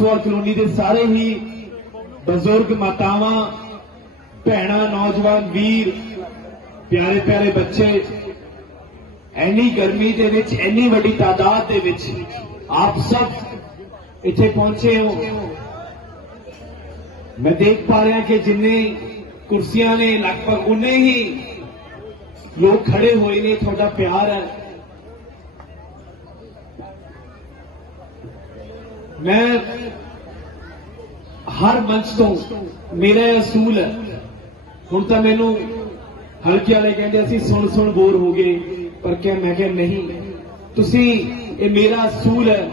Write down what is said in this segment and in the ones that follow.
ਬਾਸਵਾਲ colony ਦੇ ਸਾਰੇ ਹੀ ਬਜ਼ੁਰਗ ਮਾਤਾਵਾਂ, ਭੈਣਾਂ, ਨੌਜਵਾਨ, ਵੀਰ, ਪਿਆਰੇ ਪਿਆਰੇ ਬੱਚੇ ਐਨੀ ਗਰਮੀ ਦੇ ਵਿੱਚ ਐਨੀ ਵੱਡੀ ਤਾਦਾਦ ਦੇ ਵਿੱਚ ਆਪ ਸਭ ਇੱਥੇ ਪਹੁੰਚੇ ਹੋ। ਮੈਂ ਦੇਖ ਪਾ ਰਿਹਾ ਕਿ ਜਿੰਨੇ ਕੁਰਸੀਆਂ ਨੇ, ਲਗਭਗ ਉਨੇ ਹੀ ਲੋਕ ਖੜੇ ਹੋਏ ਨੇ, ਤੁਹਾਡਾ ਪਿਆਰ ਹੈ। ਮੈਂ ਹਰ ਮੰਚ ਤੋਂ ਮੇਰਾ ਇਹ ਅਸੂਲ ਹੈ। ਹੁਣ ਤਾਂ ਮੈਨੂੰ ਹਲਕੇ ਵਾਲੇ ਕਹਿੰਦੇ ਅਸੀਂ ਸੁਣ ਸੁਣ ਬੋਰ ਹੋ ਗਏ। ਪਰ ਕਿਹਾ, ਮੈਂ ਕਿਹਾ, ਨਹੀਂ। ਤੁਸੀਂ, ਇਹ ਮੇਰਾ ਅਸੂਲ ਹੈ।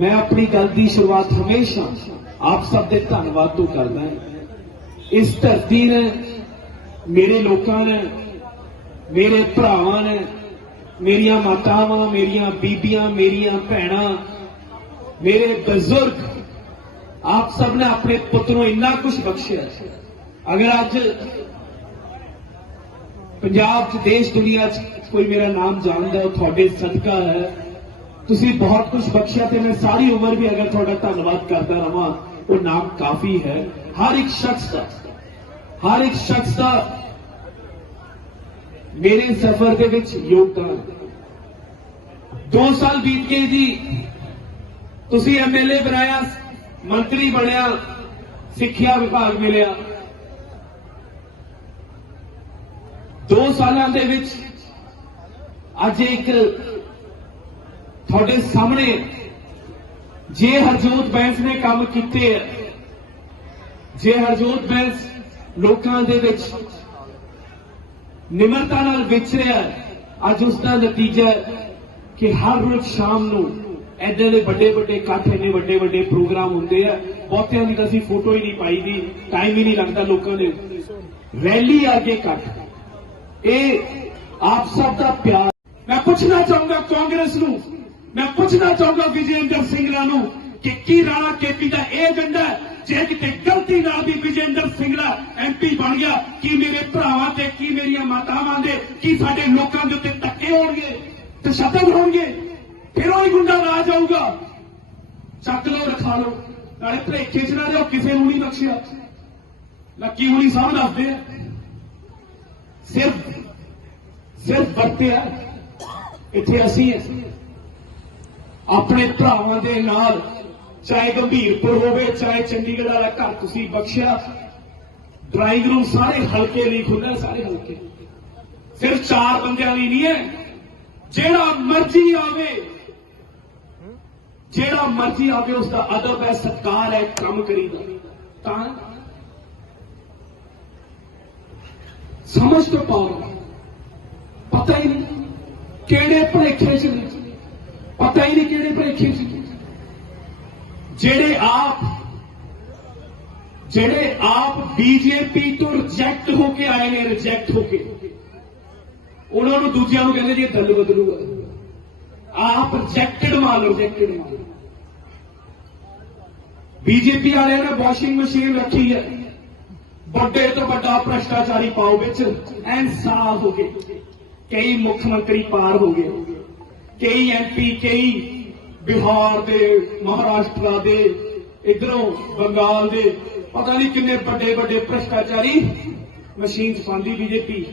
ਮੈਂ ਆਪਣੀ ਗੱਲ ਦੀ ਸ਼ੁਰੂਆਤ ਹਮੇਸ਼ਾ ਆਪ ਸਭ ਦੇ ਧੰਨਵਾਦ ਤੋਂ ਕਰਦਾ ਹਾਂ। ਇਸ ਧਰਤੀ ਨੇ ਮੇਰੇ ਲੋਕਾਂ ਨੇ, ਮੇਰੇ ਭਰਾਵਾਂ ਨੇ, ਮੇਰੀਆਂ ਮਾਤਾਵਾਂ, ਮੇਰੀਆਂ ਬੀਬੀਆਂ, ਮੇਰੀਆਂ ਭੈਣਾਂ, ਮੇਰੇ ਬਜ਼ੁਰਗ ਆਪ ਸਭ ਨੇ ਆਪਣੇ ਪੁੱਤ ਨੂੰ ਇੰਨਾ ਕੁਝ ਬਖਸ਼ਿਆ ਅਗਰ ਅੱਜ ਪੰਜਾਬ 'ਚ ਦੇਸ਼ ਦੁਨੀਆ 'ਚ ਕੋਈ ਮੇਰਾ ਨਾਮ ਜਾਣਦਾ ਹੈ, ਉਹ ਤੁਹਾਡੇ ਸਦਕਾ ਹੈ ਤੁਸੀਂ ਬਹੁਤ ਕੁਝ ਬਖਸ਼ਿਆ ਤੇ ਮੈਂ ਸਾਰੀ ਉਮਰ ਵੀ ਅਗਰ ਤੁਹਾਡਾ ਧੰਨਵਾਦ ਕਰਦਾ ਰਵਾਂ ਉਹ ਨਾਮ ਕਾਫੀ ਹੈ ਹਰ ਇੱਕ ਸ਼ਖਸ ਦਾ ਹਰ ਇੱਕ ਸ਼ਖਸ ਦਾ ਮੇਰੇ ਸਫ਼ਰ ਦੇ ਵਿੱਚ ਯੋਗਦਾਨ 2 ਸਾਲ ਬੀਤ ਗਏ ਜੀ ਤੁਸੀਂ ਐਮਐਲਏ ਬਣਾਇਆ ਮੰਤਰੀ ਬਣਿਆ ਸਿੱਖਿਆ ਵਿਭਾਗ ਮਿਲਿਆ। 2 ਸਾਲਾਂ ਦੇ ਵਿੱਚ ਅੱਜ ਇੱਕ ਤੁਹਾਡੇ ਸਾਹਮਣੇ ਜੇ ਹਰਜੋਤ ਬੈਂਸ ਨੇ ਕੰਮ ਕੀਤੇ ਹੈ ਜੇ ਹਰਜੋਤ ਬੈਂਸ ਲੋਕਾਂ ਦੇ ਵਿੱਚ ਨਿਮਰਤਾ ਨਾਲ ਵਿਚਰਿਆ ਹੈ, ਅੱਜ ਉਸ ਦਾ ਨਤੀਜਾ ਕਿ ਹਰ ਰੋਜ਼ ਸ਼ਾਮ ਨੂੰ ਐਡੇ ਦੇ ਵੱਡੇ ਵੱਡੇ ਇਕੱਠ ਇੰਨੇ ਵੱਡੇ ਵੱਡੇ ਪ੍ਰੋਗਰਾਮ ਹੁੰਦੇ ਆ, ਬਹੁਤਿਆਂ ਦੀ ਤਾਂ ਅਸੀਂ ਫੋਟੋ ਹੀ ਨਹੀਂ ਪਾਈ ਦੀ ਟਾਈਮ ਹੀ ਨਹੀਂ ਲੱਗਦਾ ਲੋਕਾਂ ਦੇ ਰੈਲੀ ਆ ਕੇ ਇਕੱਠ ਇਹ ਆਪ ਸਭ ਦਾ ਪਿਆਰ। ਮੈਂ ਪੁੱਛਣਾ ਚਾਹੁੰਦਾ ਕਾਂਗਰਸ ਨੂੰ, ਮੈਂ ਪੁੱਛਣਾ ਚਾਹੁੰਦਾ ਵਿਜੇਂਦਰ ਸਿੰਘਲਾ ਨੂੰ ਕਿ ਕੀ ਰਾਣਾ ਕੇਪੀ ਦਾ ਇਹ ਏਜੰਡਾ ਜੇ ਕਿਤੇ ਗਲਤੀ ਨਾਲ ਵੀ ਵਿਜੇਂਦਰ ਸਿੰਘਲਾ ਐਮਪੀ ਬਣ ਗਿਆ, ਕੀ ਮੇਰੇ ਭਰਾਵਾਂ ਤੇ, ਕੀ ਮੇਰੀਆਂ ਮਾਤਾਵਾਂ ਦੇ, ਕੀ ਸਾਡੇ ਲੋਕਾਂ ਦੇ ਉੱਤੇ ਧੱਕੇ ਹੋਣਗੇ ਤਸ਼ੱਦਦ ਹੋਣਗੇ? ਫਿਰ ਉਹ ਹੀ ਗੁੰਡਾ ਰਾਜ ਆਊਗਾ ਚੱਕ ਲਓ, ਰਖਾ ਲਓ। ਨਾਲੇ ਭਲੇਖੇ ਚ ਨਾ ਰਹੋ ਕਿਸੇ ਨੂੰ ਨਹੀਂ ਬਖਸ਼ਿਆ। ਲੱਕੀ ਹੁਣੀ ਸਭ ਦੱਸਦੇ ਆ। ਸਿਰਫ ਸਿਰਫ ਵਰਤਿਆ। ਇੱਥੇ ਅਸੀਂ ਆਪਣੇ ਭਰਾਵਾਂ ਦੇ ਨਾਲ, ਚਾਹੇ ਗੰਭੀਰਪੁਰ ਹੋਵੇ, ਚਾਹੇ ਚੰਡੀਗੜ੍ਹ ਵਾਲਾ ਘਰ ਤੁਸੀਂ ਬਖਸ਼ਿਆ ਡਰਾਈਵਿੰਗ ਰੂਮ ਸਾਰੇ ਹਲਕੇ ਲਈ ਖੁੱਲ੍ਹਾ ਸਾਰੇ ਹਲਕੇ। ਸਿਰਫ ਚਾਰ ਬੰਦਿਆਂ ਲਈ ਨਹੀਂ ਹੈ। ਜਿਹੜਾ ਮਰਜ਼ੀ ਆਵੇ ਜਿਹੜਾ ਮਰਜ਼ੀ ਆਵੇ ਉਸ ਦਾ ਅਦਬ ਹੈ, ਸਤਕਾਰ ਹੈ ਕੰਮ ਕਰੀਦਾ। ਤਾਂ ਸਮਝ ਤੋਂ ਪਾਰ ਪਤਾ ਹੀ ਨਹੀਂ ਕਿਹੜੇ ਭਲੇਖੇ ਚ ਪਤਾ ਹੀ ਨਹੀਂ ਕਿਹੜੇ ਭਲੇਖੇ ਚ ਜਿਹੜੇ ਆਪ ਜਿਹੜੇ ਆਪ ਬੀਜੇਪੀ ਤੋਂ ਰਿਜੈਕਟ ਹੋ ਕੇ ਆਏ ਨੇ ਰਿਜੈਕਟ ਹੋ ਕੇ। ਉਹਨਾਂ ਨੂੰ ਦੂਜਿਆਂ ਨੂੰ ਕਹਿੰਦੇ ਜੀ ਦਲ ਬਦਲੂਗਾ। ਆਪ ਰਿਜੈਕਟਡ ਮਾਲ ਰਿਜੈਕਟਡ ਮਾਲ ਬੀਜੇਪੀ ਵਾਲਿਆਂ ਨੇ ਵਾਸ਼ਿੰਗ ਮਸ਼ੀਨ ਰੱਖੀ ਹੈ। ਵੱਡੇ ਤੋਂ ਵੱਡਾ ਭ੍ਰਸ਼ਟਾਚਾਰੀ ਪਾਓ ਵਿੱਚ, ਐਨ ਸਾਫ਼ ਹੋ ਗਏ। ਕਈ ਮੁੱਖ ਮੰਤਰੀ ਪਾਰ ਹੋ ਗਏ। ਕਈ ਐਮਪੀ ਕਈ ਬਿਹਾਰ ਦੇ, ਮਹਾਰਾਸ਼ਟਰ ਦੇ, ਇਧਰੋਂ ਬੰਗਾਲ ਦੇ, ਪਤਾ ਨਹੀਂ ਕਿੰਨੇ ਵੱਡੇ ਵੱਡੇ ਭ੍ਰਸ਼ਟਾਚਾਰੀ ਮਸ਼ੀਨ ਚ ਬੀਜੇਪੀ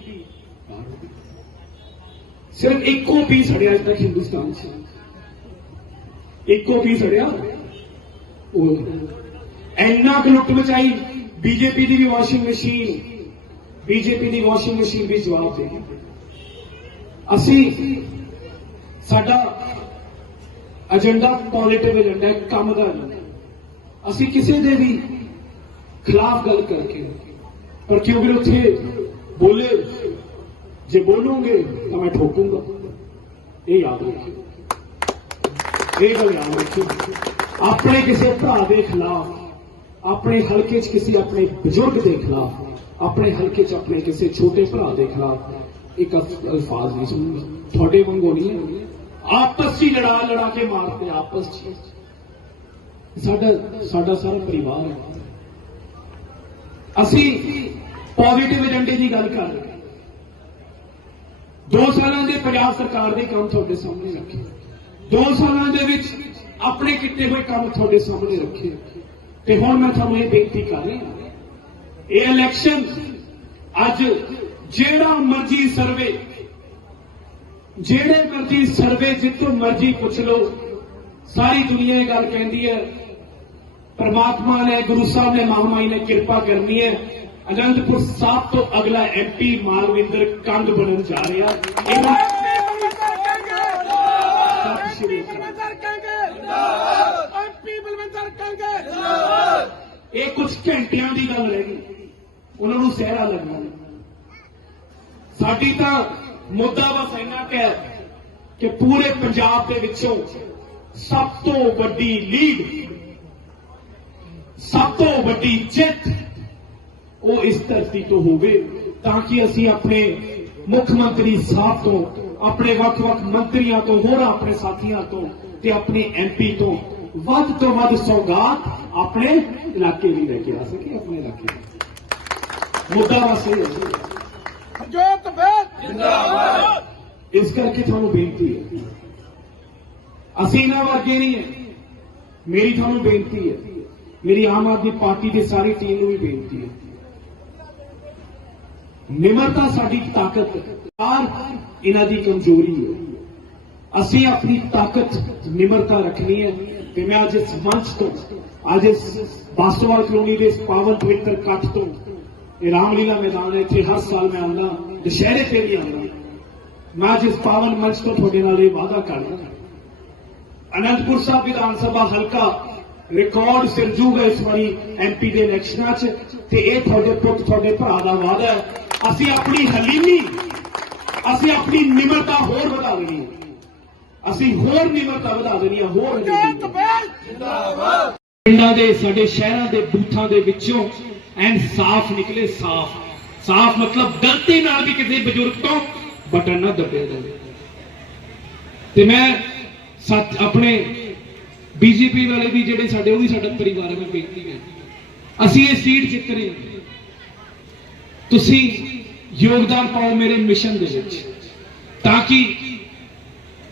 ਸਿਰਫ ਇੱਕੋ ਪੀਸ ਹੜਿਆ ਅੱਜ ਤੱਕ ਹਿੰਦੁਸਤਾਨ 'ਚ ਇੱਕੋ ਪੀਸ ਹੜਿਆ ਉਹ ਇੰਨਾ ਕੁ ਲੁੱਟ ਮਚਾਈ ਬੀਜੇਪੀ ਦੀ ਵੀ ਵਾਸ਼ਿੰਗ ਮਸ਼ੀਨ ਬੀਜੇਪੀ ਦੀ ਵਾਸ਼ਿੰਗ ਮਸ਼ੀਨ ਵੀ ਜਵਾਬ ਦੇ ਗਈ। ਅਸੀਂ ਸਾਡਾ ਏਜੰਡਾ ਪੋਜ਼ਿਟਿਵ ਏਜੰਡਾ ਹੈ ਕੰਮ ਦਾ ਨਹੀਂ। ਅਸੀਂ ਕਿਸੇ ਦੇ ਵੀ ਖਿਲਾਫ ਗੱਲ ਕਰਕੇ ਪਰ ਕਿਉਂਕਿ ਉੱਥੇ ਬੋਲੇ ਜੇ ਬੋਲੂਗੇ ਤਾਂ ਮੈਂ ਠੋਕੂੰਗਾ ਇਹ ਯਾਦ ਰੱਖਿਓ ਇਹ ਗੱਲ ਯਾਦ ਰੱਖਿਓ ਆਪਣੇ ਕਿਸੇ ਭਰਾ ਦੇ ਖਿਲਾਫ ਆਪਣੇ ਹਲਕੇ 'ਚ ਕਿਸੇ ਆਪਣੇ ਬਜ਼ੁਰਗ ਦੇ ਖਿਲਾਫ ਆਪਣੇ ਹਲਕੇ 'ਚ ਆਪਣੇ ਕਿਸੇ ਛੋਟੇ ਭਰਾ ਦੇ ਖਿਲਾਫ ਇੱਕ ਅਲ- ਅਲਫਾਜ਼ ਨਹੀਂ ਸੁਣੂਗਾ ਤੁਹਾਡੇ ਵਾਂਗੂ ਨਹੀਂ ਹੈ ਆਪਸ 'ਚ ਹੀ ਲੜਾ ਲੜਾ ਕੇ ਮਾਰਦੇ ਆਪਸ 'ਚ ਹੀ। ਸਾਡਾ ਸਾਡਾ ਸਾਰਾ ਪਰਿਵਾਰ ਹੈ ਅਸੀਂ ਪੋਜ਼ਿਟਿਵ ਏਜੰਡੇ ਦੀ ਗੱਲ ਕਰ ਰਹੇ ਹਾਂ ਦੋ ਸਾਲਾਂ ਦੇ ਪੰਜਾਬ ਸਰਕਾਰ ਦੇ ਕੰਮ ਤੁਹਾਡੇ ਸਾਹਮਣੇ ਰੱਖੇ। ਦੋ ਸਾਲਾਂ ਦੇ ਵਿੱਚ ਆਪਣੇ ਕੀਤੇ ਹੋਏ ਕੰਮ ਤੁਹਾਡੇ ਸਾਹਮਣੇ ਰੱਖੇ। ਤੇ ਹੁਣ ਮੈਂ ਤੁਹਾਨੂੰ ਇਹ ਬੇਨਤੀ ਕਰ ਰਿਹਾ ਇਹ ਇਲੈਕਸ਼ਨ ਅੱਜ ਜਿਹੜਾ ਮਰਜ਼ੀ ਸਰਵੇ ਜਿਹੜੇ ਮਰਜ਼ੀ ਸਰਵੇ ਜਿੱਥੋਂ ਮਰਜ਼ੀ ਪੁੱਛ ਲਓ, ਸਾਰੀ ਦੁਨੀਆ ਇਹ ਗੱਲ ਕਹਿੰਦੀ ਹੈ, ਪਰਮਾਤਮਾ ਨੇ, ਗੁਰੂ ਸਾਹਿਬ ਨੇ ਮਹਾਮਾਈ ਨੇ ਕਿਰਪਾ ਕਰਨੀ ਹੈ। ਅਨੰਦਪੁਰ ਸਾਹਿਬ ਤੋਂ ਅਗਲਾ ਐਮਪੀ ਮਾਲਵਿੰਦਰ ਕੰਗ ਬਣਨ ਜਾ ਰਿਹਾ। ਇਹਦਾ ਇਹ ਕੁਝ ਘੰਟਿਆਂ ਦੀ ਗੱਲ ਰਹਿ ਗਈ। ਉਹਨਾਂ ਨੂੰ ਸਹਿਰਾ ਲੱਗਣਾ। ਸਾਡੀ ਤਾਂ ਮੁੱਦਾ ਬਸ ਇੰਨਾ ਕੁ ਕਿ ਪੂਰੇ ਪੰਜਾਬ ਦੇ ਵਿੱਚੋਂ ਸਭ ਤੋਂ ਵੱਡੀ ਲੀਡ ਸਭ ਤੋਂ ਵੱਡੀ ਜਿੱਤ ਉਹ ਇਸ ਧਰਤੀ ਤੋਂ ਹੋਵੇ ਤਾਂ ਕਿ ਅਸੀਂ ਆਪਣੇ ਮੁੱਖ ਮੰਤਰੀ ਸਾਹਿਬ ਤੋਂ ਆਪਣੇ ਵੱਖ-ਵੱਖ ਮੰਤਰੀਆਂ ਤੋਂ ਹੋਰ ਆਪਣੇ ਸਾਥੀਆਂ ਤੋਂ ਤੇ ਆਪਣੇ ਐਮਪੀ ਤੋਂ ਵੱਧ ਤੋਂ ਵੱਧ ਸੌਗਾਤ ਆਪਣੇ ਇਲਾਕੇ ਲਈ ਲੈ ਕੇ ਆ ਸਕੇ ਆਪਣੇ ਇਲਾਕੇ ਲਈ। ਮੁੱਦਾ ਬਸ ਇਹ ਹੈ ਜੋਤ ਬੇਦ ਇਸ ਕਰਕੇ ਤੁਹਾਨੂੰ ਬੇਨਤੀ ਹੈ ਅਸੀਂ ਇਹਨਾਂ ਵਰਗੇ ਨਹੀਂ ਹੈ ਮੇਰੀ ਤੁਹਾਨੂੰ ਬੇਨਤੀ ਹੈ ਮੇਰੀ ਆਮ ਆਦਮੀ ਪਾਰਟੀ ਦੀ ਸਾਰੀ ਟੀਮ ਨੂੰ ਵੀ ਬੇਨਤੀ ਹੈ ਨਿਮਰਤਾ ਸਾਡੀ ਤਾਕਤ ਹੈ ਔਰ ਇਹਨਾਂ ਦੀ ਕਮਜ਼ੋਰੀ ਹੈ ਅਸੀਂ ਆਪਣੀ ਤਾਕਤ ਨਿਮਰਤਾ ਰੱਖਣੀ ਹੈ ਤੇ ਮੈਂ ਅੱਜ ਇਸ ਮੰਚ ਤੋਂ ਅੱਜ ਇਸ ਬਾਸਟਵਾਲ ਕਲੋਨੀ ਦੇ ਇਸ ਪਾਵਨ ਪਵਿੱਤਰ ਕੱਟ ਤੋਂ ਇਹ ਰਾਮਲੀਲਾ ਮੈਦਾਨ ਹੈ ਇੱਥੇ ਹਰ ਸਾਲ ਮੈਂ ਆਉਂਦਾ ਦੁਸ਼ਹਿਰੇ ਤੇ ਵੀ ਆਉਂਦਾ ਮੈਂ ਅੱਜ ਇਸ ਪਾਵਨ ਮੰਚ ਤੋਂ ਤੁਹਾਡੇ ਨਾਲ ਇਹ ਵਾਅਦਾ ਕਰਦਾ ਅਨੰਦਪੁਰ ਸਾਹਿਬ ਵਿਧਾਨ ਸਭਾ ਹਲਕਾ ਰਿਕਾਰਡ ਸਿਰਜੂਗਾ ਇਸ ਵਾਰੀ ਐਮਪੀ ਦੇ ਇਲੈਕਸ਼ਨਾਂ 'ਚ ਤੇ ਇਹ ਤੁਹਾਡੇ ਪੁੱਤ ਤੁਹਾਡੇ ਭਰਾ ਦਾ ਵਾਅਦਾ ਹੈ ਅਸੀਂ ਆਪਣੀ ਹਲੀਮੀ, ਅਸੀਂ ਆਪਣੀ ਨਿਮਰਤਾ ਹੋਰ ਵਧਾ ਦੇਣੀ ਹੈ। ਅਸੀਂ ਹੋਰ ਨਿਮਰਤਾ ਵਧਾ ਦੇਣੀ ਹੈ, ਹੋਰ ਜੋਤ ਪਿੰਡਾਂ ਦੇ, ਸਾਡੇ ਸ਼ਹਿਰਾਂ ਦੇ ਬੂਥਾਂ ਦੇ ਵਿੱਚੋਂ ਐਨ ਸਾਫ਼ ਨਿਕਲੇ, ਸਾਫ਼। ਸਾਫ਼ ਮਤਲਬ ਗਲਤੀ ਨਾਲ ਵੀ ਕਿਸੇ ਬਜ਼ੁਰਗ ਤੋਂ ਬਟਨ ਨਾ ਦੱਬਿਆ ਜਾਵੇ। ਤੇ ਮੈਂ ਸੱਚ ਆਪਣੇ ਬੀਜੇਪੀ ਵਾਲੇ ਵੀ ਜਿਹੜੇ ਸਾਡੇ, ਉਹ ਵੀ ਸਾਡਾ ਪਰਿਵਾਰ ਹੈ ਮੈਂ ਬੇਨਤੀ ਹੈ। ਅਸੀਂ ਇਹ ਸੀਟ ਜਿੱਤ ਰਹੇ ਤੁਸੀਂ ਯੋਗਦਾਨ ਪਾਓ ਮੇਰੇ ਮਿਸ਼ਨ ਦੇ ਵਿੱਚ ਤਾਂ ਕਿ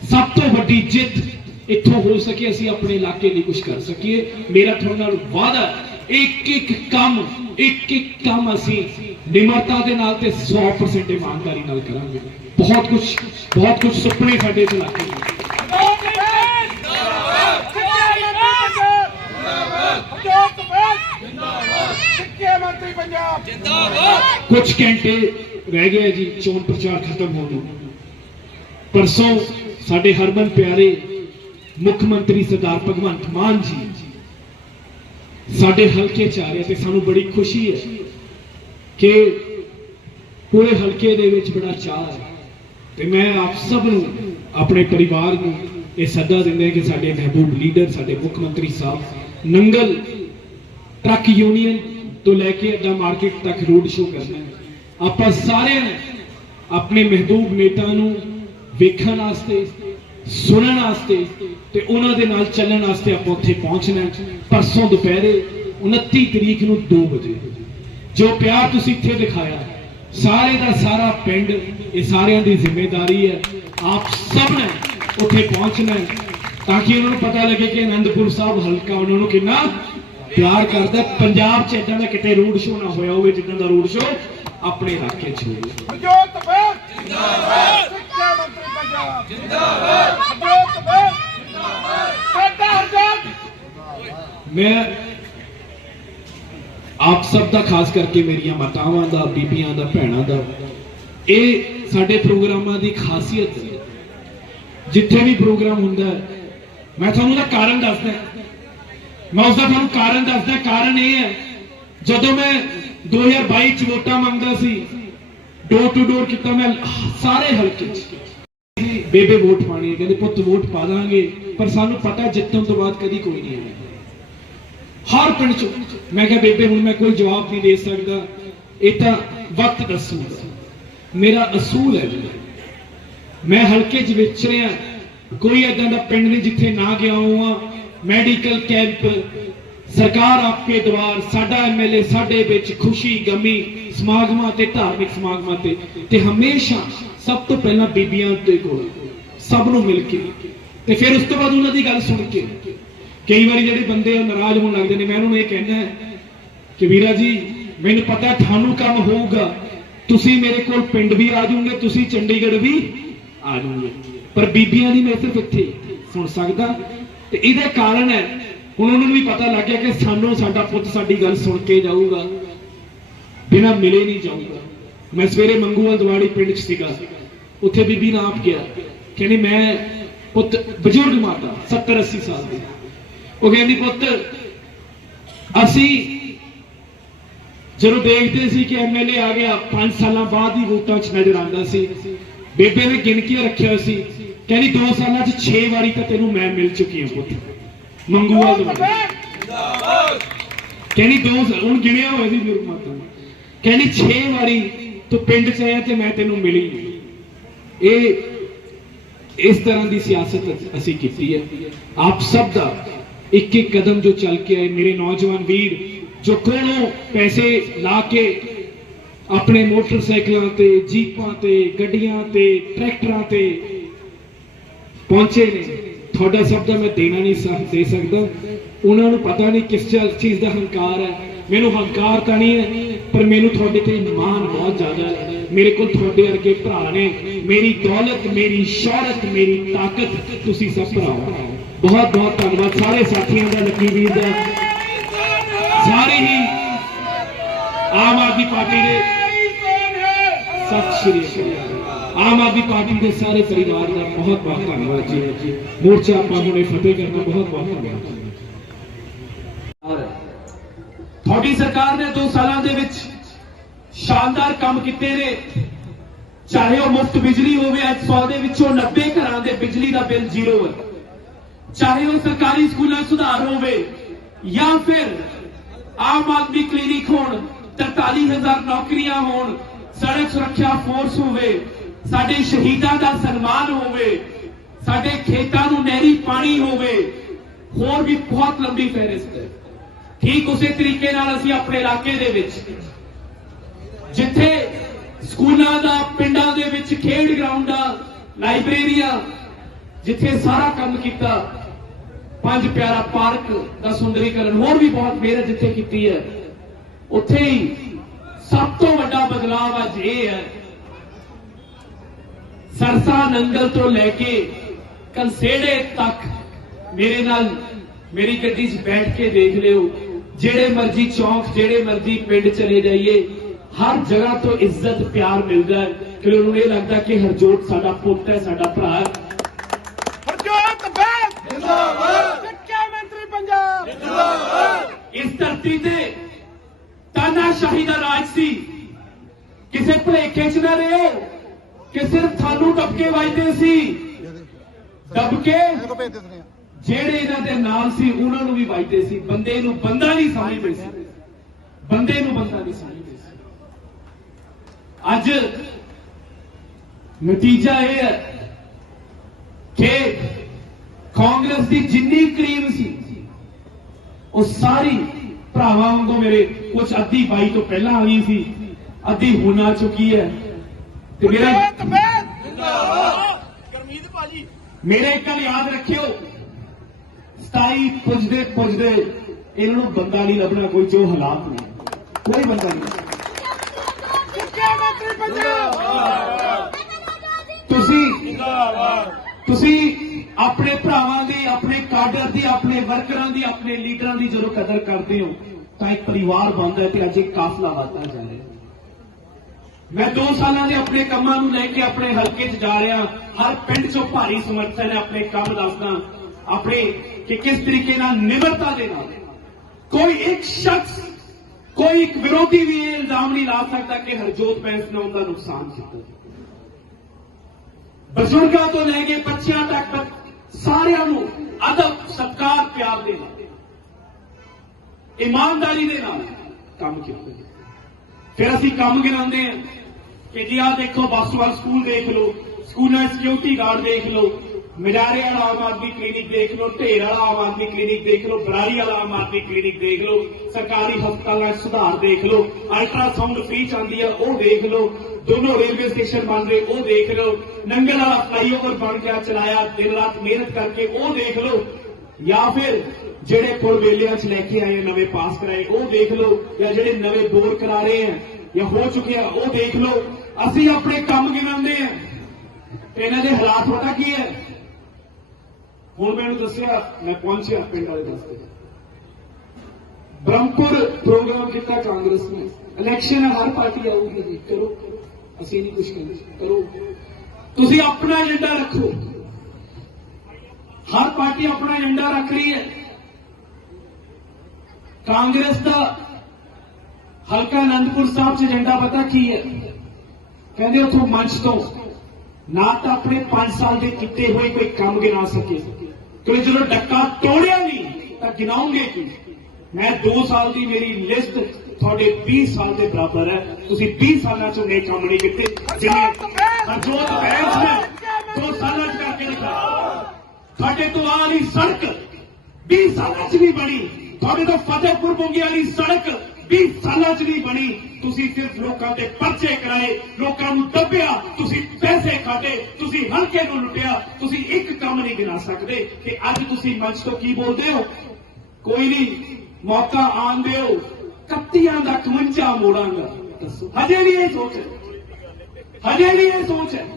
ਸਭ ਤੋਂ ਵੱਡੀ ਜਿੱਤ ਇੱਥੋਂ ਹੋ ਸਕੇ ਅਸੀਂ ਆਪਣੇ ਇਲਾਕੇ ਲਈ ਕੁਝ ਕਰ ਸਕੀਏ। ਮੇਰਾ ਤੁਹਾਡੇ ਨਾਲ ਵਾਅਦਾ ਇੱਕ ਇੱਕ ਕੰਮ ਇੱਕ ਇੱਕ ਕੰਮ ਅਸੀਂ ਨਿਮਰਤਾ ਦੇ ਨਾਲ ਤੇ 100% ਇਮਾਨਦਾਰੀ ਨਾਲ ਕਰਾਂਗੇ। ਬਹੁਤ ਕੁਝ ਬਹੁਤ ਕੁਝ ਸੁਪਨੇ ਸਾਡੇ ਇਸ ਇਲਾਕੇ ਕੁਝ ਘੰਟੇ ਰਹਿ ਗਿਆ ਜੀ, ਚੋਣ ਪ੍ਰਚਾਰ ਖਤਮ ਹੋਣ ਨੂੰ। ਪਰਸੋਂ ਸਾਡੇ ਹਰਮਨ ਪਿਆਰੇ ਮੁੱਖ ਮੰਤਰੀ ਸਰਦਾਰ ਭਗਵੰਤ ਮਾਨ ਜੀ, ਸਾਡੇ ਹਲਕੇ ਚ ਆ ਰਹੇ ਤੇ ਸਾਨੂੰ ਬੜੀ ਖੁਸ਼ੀ ਹੈ ਕਿ ਪੂਰੇ ਹਲਕੇ ਦੇ ਵਿੱਚ ਬੜਾ ਚਾਹ ਹੈ। ਤੇ ਮੈਂ ਆਪ ਸਭ ਨੂੰ, ਆਪਣੇ ਪਰਿਵਾਰ ਨੂੰ ਇਹ ਸੱਦਾ ਦਿੰਦੇ ਕਿ ਸਾਡੇ ਮਹਿਬੂਬ ਲੀਡਰ, ਸਾਡੇ ਮੁੱਖ ਮੰਤਰੀ ਸਾਹਿਬ ਨੰਗਲ ਟਰੱਕ ਯੂਨੀਅਨ ਤੋਂ ਲੈ ਕੇ ਅੱਡਾ ਮਾਰਕੀਟ ਤੱਕ ਰੋਡ ਸ਼ੋਅ ਕਰਨਾ ਹੈ। ਆਪਾਂ ਸਾਰਿਆਂ ਨੇ ਆਪਣੇ ਮਹਿਬੂਬ ਨੇਤਾ ਨੂੰ ਵੇਖਣ ਵਾਸਤੇ, ਸੁਣਨ ਵਾਸਤੇ ਤੇ ਉਹਨਾਂ ਦੇ ਨਾਲ ਚੱਲਣ ਵਾਸਤੇ ਆਪਾਂ ਉੱਥੇ ਪਹੁੰਚਣਾ ਪਰਸੋਂ ਦੁਪਹਿਰੇ 29 ਤਰੀਕ ਨੂੰ 2 ਵਜੇ। ਜੋ ਪਿਆਰ ਤੁਸੀਂ ਇੱਥੇ ਦਿਖਾਇਆ, ਸਾਰੇ ਦਾ ਸਾਰਾ ਪਿੰਡ, ਇਹ ਸਾਰਿਆਂ ਦੀ ਜ਼ਿੰਮੇਵਾਰੀ ਹੈ। ਆਪ ਸਭ ਨੇ ਉੱਥੇ ਪਹੁੰਚਣਾ ਤਾਂ ਕਿ ਉਹਨਾਂ ਨੂੰ ਪਤਾ ਲੱਗੇ ਕਿ ਅਨੰਦਪੁਰ ਸਾਹਿਬ ਹਲਕਾ ਉਹਨਾਂ ਨੂੰ ਕਿੰਨਾ ਪਿਆਰ ਕਰਦਾ ਪੰਜਾਬ 'ਚ ਇਦਾਂ ਦਾ ਕਿਤੇ ਰੋਡ ਸ਼ੋਅ ਨਾ ਹੋਇਆ ਹੋਵੇ, ਜਿੱਦਾਂ ਦਾ ਰੋਡ ਸ਼ੋਅ ਆਪਣੇ ਇਲਾਕੇ 'ਚ ਹੋਵੇ ਜੋਤ ਬੇਦ ਜਿੰਦਾਬਾਦ! ਸਿੱਕੇ ਮੰਤਰੀ ਪੰਜਾਬ। ਜਿੰਦਾਬਾਦ! ਜੋਤ ਬੇਦ ਜਿੰਦਾਬਾਦ ਸਾਡਾ ਆਜ਼ਾਦ ਮੈਂ ਆਪ ਸਭ ਦਾ ਖਾਸ ਕਰਕੇ ਮੇਰੀਆਂ ਮਾਤਾਵਾਂ ਦਾ ਬੀਬੀਆਂ ਦਾ ਭੈਣਾਂ ਦਾ ਇਹ ਸਾਡੇ ਪ੍ਰੋਗਰਾਮਾਂ ਦੀ ਖਾਸੀਅਤ ਹੈ। ਜਿੱਥੇ ਵੀ ਪ੍ਰੋਗਰਾਮ ਹੁੰਦਾ ਹੈ, ਮੈਂ ਤੁਹਾਨੂੰ ਦਾ ਕਾਰਨ ਦੱਸਦਾ ਮੈਂ ਉਸ ਦਾ ਤੁਹਾਨੂੰ ਕਾਰਨ ਦੱਸਦਾ ਕਾਰਨ ਇਹ ਹੈ ਜਦੋਂ ਮੈਂ 2022 ਚ ਵੋਟਾਂ ਮੰਗਦਾ ਸੀ। ਡੋਰ ਟੂ ਡੋਰ ਕੀਤਾ ਮੈਂ ਸਾਰੇ ਹਲਕੇ ਚ। ਬੇਬੇ ਵੋਟ ਪਾਣੀ ਕਹਿੰਦੇ ਪੁੱਤ ਵੋਟ ਪਾ ਦਾਂਗੇ, ਪਰ ਸਾਨੂੰ ਪਤਾ ਜਿੱਤਣ ਤੋਂ ਬਾਅਦ ਕਦੀ ਕੋਈ ਨਹੀਂ ਆਏਗਾ ਹਰ ਪਿੰਡ ਚ ਮੈਂ ਕਿਹਾ, ਬੇਬੇ, ਹੁਣ ਮੈਂ ਕੋਈ ਜਵਾਬ ਨਹੀਂ ਦੇ ਸਕਦਾ। ਇਹ ਤਾਂ ਵਕਤ ਦੱਸੂਗਾ ਮੇਰਾ ਅਸੂਲ ਹੈ ਜੀ ਮੈਂ ਹਲਕੇ 'ਚ ਵਿਚ ਰਿਹਾ। ਕੋਈ ਏਦਾਂ ਦਾ ਪਿੰਡ ਨਹੀਂ ਜਿੱਥੇ ਨਾ ਗਿਆ ਹੋਵਾਂ। ਮੈਡੀਕਲ ਕੈਂਪ ਸਰਕਾਰ ਆਪਕੇ ਦਵਾਰ, ਸਾਡਾ ਐਮਐਲਏ ਸਾਡੇ ਵਿੱਚ ਖੁਸ਼ੀ, ਗਮੀ, ਸਮਾਗਮਾਂ ਤੇ, ਧਾਰਮਿਕ ਸਮਾਗਮਾਂ ਤੇ ਤੇ ਹਮੇਸ਼ਾ ਸਭ ਤੋਂ ਪਹਿਲਾਂ ਬੀਬੀਆਂ ਦੇ ਕੋਲ, ਸਭ ਨੂੰ ਮਿਲ ਕੇ। ਤੇ ਫਿਰ ਉਸ ਤੋਂ ਬਾਅਦ ਉਹਨਾਂ ਦੀ ਗੱਲ ਸੁਣ ਕੇ, ਕਈ ਵਾਰੀ ਜਿਹੜੇ ਬੰਦੇ ਉਹ ਨਾਰਾਜ਼ ਹੋਣ ਲੱਗਦੇ ਨੇ, ਮੈਂ ਉਹਨਾਂ ਨੂੰ ਇਹ ਕਹਿਣਾ ਕਿ ਵੀਰਾ ਜੀ, ਮੈਨੂੰ ਪਤਾ ਤੁਹਾਨੂੰ ਕੰਮ ਹੋਊਗਾ। ਤੁਸੀਂ ਮੇਰੇ ਕੋਲ ਪਿੰਡ ਵੀ ਆ ਜਾਓਗੇ, ਤੁਸੀਂ ਚੰਡੀਗੜ੍ਹ ਵੀ ਆ ਜਾਓਗੇ। ਪਰ ਬੀਬੀਆਂ ਦੀ ਮੈਂ ਸਿਰਫ ਇੱਥੇ ਸੁਣ ਸਕਦਾ। ਤੇ ਇਹਦਾ ਕਾਰਨ ਹੈ ਹੁਣ ਉਹਨਾਂ ਨੂੰ ਵੀ ਪਤਾ ਲੱਗ ਗਿਆ ਕਿ ਸਾਨੂੰ ਸਾਡਾ ਪੁੱਤ ਸਾਡੀ ਗੱਲ ਸੁਣ ਕੇ ਜਾਊਗਾ, ਬਿਨਾਂ ਮਿਲੇ ਨਹੀਂ ਜਾਊਗਾ। ਮੈਂ ਸਵੇਰੇ ਮੰਗੂਵਾਲ ਦਿਵਾੜੀ ਪਿੰਡ 'ਚ ਸੀਗਾ। ਉੱਥੇ ਬੀਬੀ ਨੇ ਆਪ ਗਿਆ। ਕਹਿੰਦੀ, ਮੈਂ ਪੁੱਤ ਬਜ਼ੁਰਗ ਮਾਤਾ 70 80 ਸਾਲ ਦੀ। ਉਹ ਕਹਿੰਦੀ, ਪੁੱਤ, ਅਸੀਂ ਜਦੋਂ ਦੇਖਦੇ ਸੀ ਕਿ ਐਮਐਲਏ ਆ ਗਿਆ 5 ਸਾਲਾਂ ਬਾਅਦ ਹੀ ਵੋਟਾਂ 'ਚ ਨਜ਼ਰ ਆਉਂਦਾ ਸੀ। ਬੇਬੇ ਨੇ ਗਿਣ ਰੱਖਿਆ ਸੀ। ਕਹਿੰਦੀ 2 ਸਾਲਾਂ 'ਚ 6 ਵਾਰੀ ਤਾਂ ਤੈਨੂੰ ਮੈਂ ਮਿਲ ਚੁੱਕੀ ਹਾਂ ਪੁੱਤ। ਮੰਗੂਵਾਲ ਦਿਵਾੜੀ ਕਹਿੰਦੀ ਦੋ ਸ- ਹੁਣ ਗਿਣਿਆ ਹੋਇਆ ਸੀ ਗੁਰੂ ਮਾਤਾ ਕਹਿੰਦੀ 6 ਵਾਰੀ ਤੂੰ ਪਿੰਡ ਚ ਆਇਆ ਤੇ ਮੈਂ ਤੈਨੂੰ ਮਿਲੀ ਇਹ ਇਸ ਤਰ੍ਹਾਂ ਦੀ ਸਿਆਸਤ ਅਸੀਂ ਕੀਤੀ ਹੈ। ਆਪ ਸਭ ਦਾ ਇੱਕ ਇੱਕ ਕਦਮ ਜੋ ਚੱਲ ਕੇ ਆਏ ਮੇਰੇ ਨੌਜਵਾਨ ਵੀਰ ਜੋ ਕੋਲੋਂ ਪੈਸੇ ਲਾ ਕੇ ਆਪਣੇ ਮੋਟਰਸਾਈਕਲਾਂ ਤੇ ਜੀਪਾਂ ਤੇ ਗੱਡੀਆਂ ਤੇ ਟਰੈਕਟਰਾਂ ਤੇ ਪਹੁੰਚੇ ਨੇ। ਤੁਹਾਡਾ ਸਭ ਦਾ ਮੈਂ ਦੇਣਾ ਨਹੀਂ ਸਕ ਦੇ ਸਕਦਾ। ਉਹਨਾਂ ਨੂੰ ਪਤਾ ਨਹੀਂ ਕਿਸ ਚੀਜ਼ ਦਾ ਹੰਕਾਰ ਹੈ। ਮੈਨੂੰ ਹੰਕਾਰ ਤਾਂ ਨਹੀਂ ਹੈ, ਪਰ ਮੈਨੂੰ ਤੁਹਾਡੇ ਤੇ ਮਾਣ ਬਹੁਤ ਜ਼ਿਆਦਾ ਹੈ। ਮੇਰੇ ਕੋਲ ਤੁਹਾਡੇ ਵਰਗੇ ਭਰਾ ਨੇ। ਮੇਰੀ ਦੌਲਤ, ਮੇਰੀ ਸ਼ੌਹਰਤ ਮੇਰੀ ਤਾਕਤ ਤੁਸੀਂ ਸਭ ਭਰਾ ਬਹੁਤ ਬਹੁਤ ਧੰਨਵਾਦ। ਸਾਰੇ ਸਾਥੀਆਂ ਦਾ, ਲੱਕੀ ਵੀਰ ਦਾ। ਸਾਰੇ ਹੀ ਆਮ ਆਦਮੀ ਪਾਰਟੀ ਦੇ। ਸਤਿ ਸ਼੍ਰੀ ਅਕਾਲ। ਆਮ ਆਦਮੀ ਪਾਰਟੀ ਦੇ ਸਾਰੇ ਪਰਿਵਾਰ ਦਾ ਬਹੁਤ ਬਹੁਤ ਧੰਨਵਾਦ ਜੀ। ਮੋਰਚਾ ਆਪਾਂ ਹੁਣੇ ਫਤਿਹ ਕਰਨਾ, ਬਹੁਤ ਬਹੁਤ ਧੰਨਵਾਦ ਤੁਹਾਡੀ ਸਰਕਾਰ ਨੇ 2 ਸਾਲਾਂ ਦੇ ਵਿੱਚ ਸ਼ਾਨਦਾਰ ਕੰਮ ਕੀਤੇ ਨੇ। ਚਾਹੇ ਉਹ ਮੁਫਤ ਬਿਜਲੀ ਹੋਵੇ, ਅੱਜ 100 ਦੇ ਵਿੱਚੋਂ 90 ਘਰਾਂ ਦੇ ਬਿਜਲੀ ਦਾ ਬਿੱਲ ਜ਼ੀਰੋ ਹੈ। ਚਾਹੇ ਉਹ ਸਰਕਾਰੀ ਸਕੂਲਾਂ ਸੁਧਾਰ ਹੋਵੇ, ਜਾਂ ਫਿਰ ਆਮ ਆਦਮੀ ਕਲੀਨਿਕ ਹੋਣ 43000 ਨੌਕਰੀਆਂ ਹੋਣ, ਸੜਕ ਸੁਰੱਖਿਆ ਫੋਰਸ ਹੋਵੇ ਸਾਡੇ ਸ਼ਹੀਦਾਂ ਦਾ ਸਨਮਾਨ ਹੋਵੇ, ਸਾਡੇ ਖੇਤਾਂ ਨੂੰ ਨਹਿਰੀ ਪਾਣੀ ਹੋਵੇ, ਹੋਰ ਵੀ ਬਹੁਤ ਲੰਬੀ ਫਹਿਰਿਸਤ ਹੈ। ਠੀਕ ਉਸੇ ਤਰੀਕੇ ਨਾਲ ਅਸੀਂ ਆਪਣੇ ਇਲਾਕੇ ਦੇ ਵਿੱਚ, ਜਿੱਥੇ ਸਕੂਲਾਂ ਦਾ, ਪਿੰਡਾਂ ਦੇ ਵਿੱਚ ਖੇਡ ਗਰਾਊਂਡਾਂ ਲਾਇਬ੍ਰੇਰੀਆਂ ਜਿੱਥੇ ਸਾਰਾ ਕੰਮ ਕੀਤਾ, ਪੰਜ ਪਿਆਰਾ ਪਾਰਕ ਦਾ ਸੁੰਦਰੀਕਰਨ, ਹੋਰ ਵੀ ਬਹੁਤ ਮਿਹਨਤ ਜਿੱਥੇ ਕੀਤੀ ਹੈ। ਉੱਥੇ ਹੀ ਸਭ ਤੋਂ ਵੱਡਾ ਬਦਲਾਅ ਅੱਜ ਇਹ ਹੈ ਸਰਸਾ ਨੰਗਲ ਤੋਂ ਲੈ ਕੇ ਕੰਸੇੜੇ ਤੱਕ ਮੇਰੇ ਨਾਲ ਮੇਰੀ ਗੱਡੀ 'ਚ ਬੈਠ ਕੇ ਦੇਖ ਲਿਓ। ਜਿਹੜੇ ਮਰਜ਼ੀ ਚੌਂਕ ਜਿਹੜੇ ਮਰਜ਼ੀ ਪਿੰਡ ਚਲੇ ਜਾਈਏ ਹਰ ਜਗ੍ਹਾ ਤੋਂ ਇੱਜ਼ਤ ਪਿਆਰ ਮਿਲਦਾ ਹੈ। ਕਿ ਉਹਨੂੰ ਇਹ ਲੱਗਦਾ ਕਿ ਹਰਜੋਤ ਸਾਡਾ ਪੁੱਤ ਹੈ ਸਾਡਾ ਭਰਾ ਹੈ। ਹਰਜੋਤ ਬੈਂਕ ਜਿੰਦਾਬਾਦ! ਸਿੱਖਿਆ ਮੰਤਰੀ ਪੰਜਾਬ! ਜਿੰਦਾਬਾਦ! ਇਸ ਧਰਤੀ ਤੇ ਤਾਨਾਸ਼ਾਹੀ ਦਾ ਰਾਜ ਸੀ। ਕਿਸੇ ਭੁਲੇਖੇ 'ਚ ਨਾ ਰਹੋ ਕਿ ਸਿਰਫ ਤੁਹਾਨੂੰ ਡੱਬਕੇ ਵੱਜਦੇ ਸੀ। ਡੱਬਕੇ ਜਿਹੜੇ ਇਹਨਾਂ ਦੇ ਨਾਲ ਸੀ ਉਹਨਾਂ ਨੂੰ ਵੀ ਵੱਜਦੇ ਸੀ। ਬੰਦੇ ਨੂੰ ਬੰਦਾ ਨਹੀਂ ਸਮਝਦੇ ਸੀ। ਬੰਦੇ ਨੂੰ ਬੰਦਾ ਨਹੀਂ ਸਮਝਦੇ ਸੀ। ਅੱਜ ਨਤੀਜਾ ਇਹ ਹੈ ਕਿ ਕਾਂਗਰਸ ਦੀ ਜਿੰਨੀ ਕਰੀਬ ਸੀ ਉਹ ਸਾਰੀ ਭਰਾਵਾਂ ਵਾਂਗੂ ਮੇਰੇ ਕੁਝ ਅੱਧੀ ਬਾਈ ਤੋਂ ਪਹਿਲਾਂ ਆ ਗਈ ਸੀ ਅੱਧੀ ਹੁਣ ਆ ਚੁੱਕੀ ਹੈ। ਤੇ ਮੇਰਾ ਗਰਮੀਤ ਭਾਜੀ। ਮੇਰੇ ਇੱਕ ਗੱਲ ਯਾਦ ਰੱਖਿਓ। 27 ਪੁੱਜਦੇ ਪੁੱਜਦੇ ਇਹਨਾਂ ਨੂੰ ਬੰਦਾ ਨਹੀਂ ਲੱਭਣਾ ਕੋਈ ਜੋ ਹਾਲਾਤ ਨੇ। ਕੋਈ ਬੰਦਾ ਨਹੀਂ। ਸਿੱਖਿਆ ਮੰਤਰੀ ਪੰਜਾਬ ਤੁਸੀਂ ਜਿੰਦਾਬਾਦ। ਤੁਸੀਂ ਆਪਣੇ ਭਰਾਵਾਂ ਦੀ ਆਪਣੇ ਕਾਡਰ ਦੀ ਆਪਣੇ ਵਰਕਰਾਂ ਦੀ ਆਪਣੇ ਲੀਡਰਾਂ ਦੀ ਜਦੋਂ ਕਦਰ ਕਰਦੇ ਹੋ ਤਾਂ ਇੱਕ ਪਰਿਵਾਰ ਬਣਦਾ ਹੈ ਤੇ ਅੱਜ ਇੱਕ ਕਾਫਲਾ ਵੱਧਦਾ ਜਾ ਰਿਹਾ ਹੈ। ਮੈਂ 2 ਸਾਲਾਂ ਦੇ ਆਪਣੇ ਕੰਮਾਂ ਨੂੰ ਲੈ ਕੇ ਆਪਣੇ ਹਲਕੇ 'ਚ ਜਾ ਰਿਹਾ ਹਰ ਪਿੰਡ 'ਚੋਂ ਭਾਰੀ ਸਮਰਥਨ ਹੈ ਆਪਣੇ ਕੰਮ ਦੱਸਦਾ ਆਪਣੇ ਕਿ ਕਿਸ ਤਰੀਕੇ ਨਾਲ ਨਿਮਰਤਾ ਦੇ ਨਾਲ ਕੋਈ ਇੱਕ ਸ਼ਖਸ ਕੋਈ ਇੱਕ ਵਿਰੋਧੀ ਵੀ ਇਹ ਇਲਜ਼ਾਮ ਨਹੀਂ ਲਾ ਸਕਦਾ ਕਿ ਹਰਜੋਤ ਬੈਂਸ ਨੇ ਉਹਦਾ ਨੁਕਸਾਨ ਕੀਤਾ ਬਜ਼ੁਰਗਾਂ ਤੋਂ ਲੈ ਕੇ ਬੱਚਿਆਂ ਤੱਕ ਬ- ਸਾਰਿਆਂ ਨੂੰ ਅਦਬ ਸਤਕਾਰ ਪਿਆਰ ਦੇ ਨਾਲ ਇਮਾਨਦਾਰੀ ਦੇ ਨਾਲ ਕੰਮ ਕੀਤਾ ਫਿਰ ਅਸੀਂ ਕੰਮ ਗਿਣਾਉਂਦੇ ਹਾਂ ਕਿ ਜੀ ਆਹ ਦੇਖੋ ਬਾਸੂਵਾਲ ਸਕੂਲ ਦੇਖ ਲਓ, ਸਕੂਲਾਂ 'ਚ ਸਿਕਿਉਰਿਟੀ ਗਾਰਡ ਦੇਖ ਲਓ ਮਜਾਰੇ ਵਾਲਾ ਆਮ ਆਦਮੀ ਕਲੀਨਿਕ ਦੇਖ ਲਓ, ਢੇਰ ਵਾਲਾ ਆਮ ਆਦਮੀ ਕਲੀਨਿਕ ਦੇਖ ਲਓ ਬਰਾਰੀ ਵਾਲਾ ਆਮ ਆਦਮੀ ਕਲੀਨਿਕ ਦੇਖ ਲਓ, ਸਰਕਾਰੀ ਹਸਪਤਾਲਾਂ 'ਚ ਸੁਧਾਰ ਦੇਖ ਲਓ ਅਲਟਰਾਸਾਊਂਡ ਫ੍ਰੀ ਚਾਹੁੰਦੀ ਆ, ਉਹ ਦੇਖ ਲਓ, ਦੋਨੋਂ ਰੇਲਵੇ ਸਟੇਸ਼ਨ ਬਣ ਰਹੇ, ਉਹ ਦੇਖ ਲਓ, ਨੰਗਲ ਵਾਲਾ ਫਲਾਈਓਵਰ ਬਣ ਗਿਆ, ਚਲਾਇਆ, ਦਿਨ ਰਾਤ ਮਿਹਨਤ ਕਰਕੇ ਉਹ ਦੇਖ ਲਓ ਜਾਂ ਫਿਰ ਜਿਹੜੇ ਪੁਲ ਵੇਲਿਆਂ 'ਚ ਲੈ ਕੇ ਆਏ, ਨਵੇਂ ਪਾਸ ਕਰਾਏ, ਉਹ ਦੇਖ ਲਓ, ਜਾਂ ਜਿਹੜੇ ਨਵੇਂ ਬੋਰ ਕਰਾ ਰਹੇ ਆ, ਜਾਂ ਹੋ ਚੁੱਕੇ ਆ, ਉਹ ਦੇਖ ਲਓ। ਅਸੀਂ ਆਪਣੇ ਕੰਮ ਗਿਣਾਉਂਦੇ ਆ। ਇਹਨਾਂ ਦੇ ਹਾਲਾਤ ਪਤਾ ਕੀ ਹੈ ਹੁਣ ਮੈਨੂੰ ਦੱਸਿਆ, ਮੈਂ ਪਹੁੰਚਿਆ ਪਿੰਡ ਵਾਲੇ ਦੱਸਦੇ ਬ੍ਰਹਮਪੁਰ ਪ੍ਰੋਗਰਾਮ ਕੀਤਾ ਕਾਂਗਰਸ ਨੇ। ਇਲੈਕਸ਼ਨ ਹਰ ਪਾਰਟੀ ਆਊਗੀ ਜੀ ਕਰੋ ਕਰੋ। ਅਸੀਂ ਨਹੀਂ ਕੁਝ ਕਹਿੰਦੇ। ਕਰੋ ਤੁਸੀਂ ਆਪਣਾ ਏਜੰਡਾ ਰੱਖੋ। ਹਰ ਪਾਰਟੀ ਆਪਣਾ ਏਜੰਡਾ ਰੱਖ ਰਹੀ ਹੈ। ਕਾਂਗਰਸ ਦਾ ਹਲਕਾ ਅਨੰਦਪੁਰ ਸਾਹਿਬ ਚ ਏਜੰਡਾ ਪਤਾ ਕੀ ਹੈ? ਕਹਿੰਦੇ ਉਥੋਂ ਮੰਚ ਤੋਂ ਨਾ ਤਾਂ ਆਪਣੇ 5 ਸਾਲ ਦੇ ਕੀਤੇ ਹੋਏ ਕੋਈ ਕੰਮ ਗਿਣਾ ਸਕੇ। ਕਿਉਂਕਿ ਜਦੋਂ ਡੱਕਾ ਤੋੜਿਆ ਨਹੀਂ, ਤਾਂ ਗਿਣਾਉਂਗੇ ਕੀ? ਮੈਂ 2 ਸਾਲ ਦੀ ਮੇਰੀ ਲਿਸਟ ਤੁਹਾਡੇ 20 ਸਾਲ ਦੇ ਬਰਾਬਰ ਹੈ। ਤੁਸੀਂ 20 ਸਾਲਾਂ ਚ ਨੇ ਕੰਮ ਨਹੀਂ ਕੀਤੇ। ਜਿਵੇਂ ਹਰਜੋਤ ਬੈਂਚ ਨੇ 2 ਦਿਖਾਇਆ ਤੁਹਾਡੇ ਤੋਂ ਆਹ ਵਾਲੀ ਸੜਕ 20 ਸਾਲਾਂ ਚ ਨਹੀਂ ਬਣੀ। ਤੁਹਾਡੇ ਤੋਂ ਫਤਿਹਪੁਰ ਬੰਗੀ ਵਾਲੀ ਸੜਕ 20 ਸਾਲਾਂ ਚ ਨਹੀਂ ਬਣੀ। ਤੁਸੀਂ ਸਿਰਫ ਲੋਕਾਂ ਦੇ ਪਰਚੇ ਕਰਾਏ, ਲੋਕਾਂ ਨੂੰ ਦੱਬਿਆ, ਤੁਸੀਂ ਪੈਸੇ ਖਾਦੇ ਤੁਸੀਂ ਹਲਕੇ ਨੂੰ ਲੁੱਟਿਆ, ਤੁਸੀਂ ਇੱਕ ਕੰਮ ਨਹੀਂ ਗਿਣਾ ਸਕਦੇ ਤੇ ਅੱਜ ਤੁਸੀਂ ਮੰਚ ਤੋਂ ਕੀ ਬੋਲਦੇ ਹੋ? ਕੋਈ ਨਹੀਂ, ਮੌਕਾ ਆਣ ਦਿਓ। ਕੱਤੀਆਂ ਦਾ 51 ਮੋੜਾਂਗਾ। ਦੱਸੋ, ਹਜੇ ਵੀ ਇਹ ਸੋਚ ਹੈ। ਹਜੇ ਵੀ ਇਹ ਸੋਚ ਹੈ।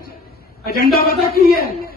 ਏਜੰਡਾ ਪਤਾ ਕੀ ਹੈ?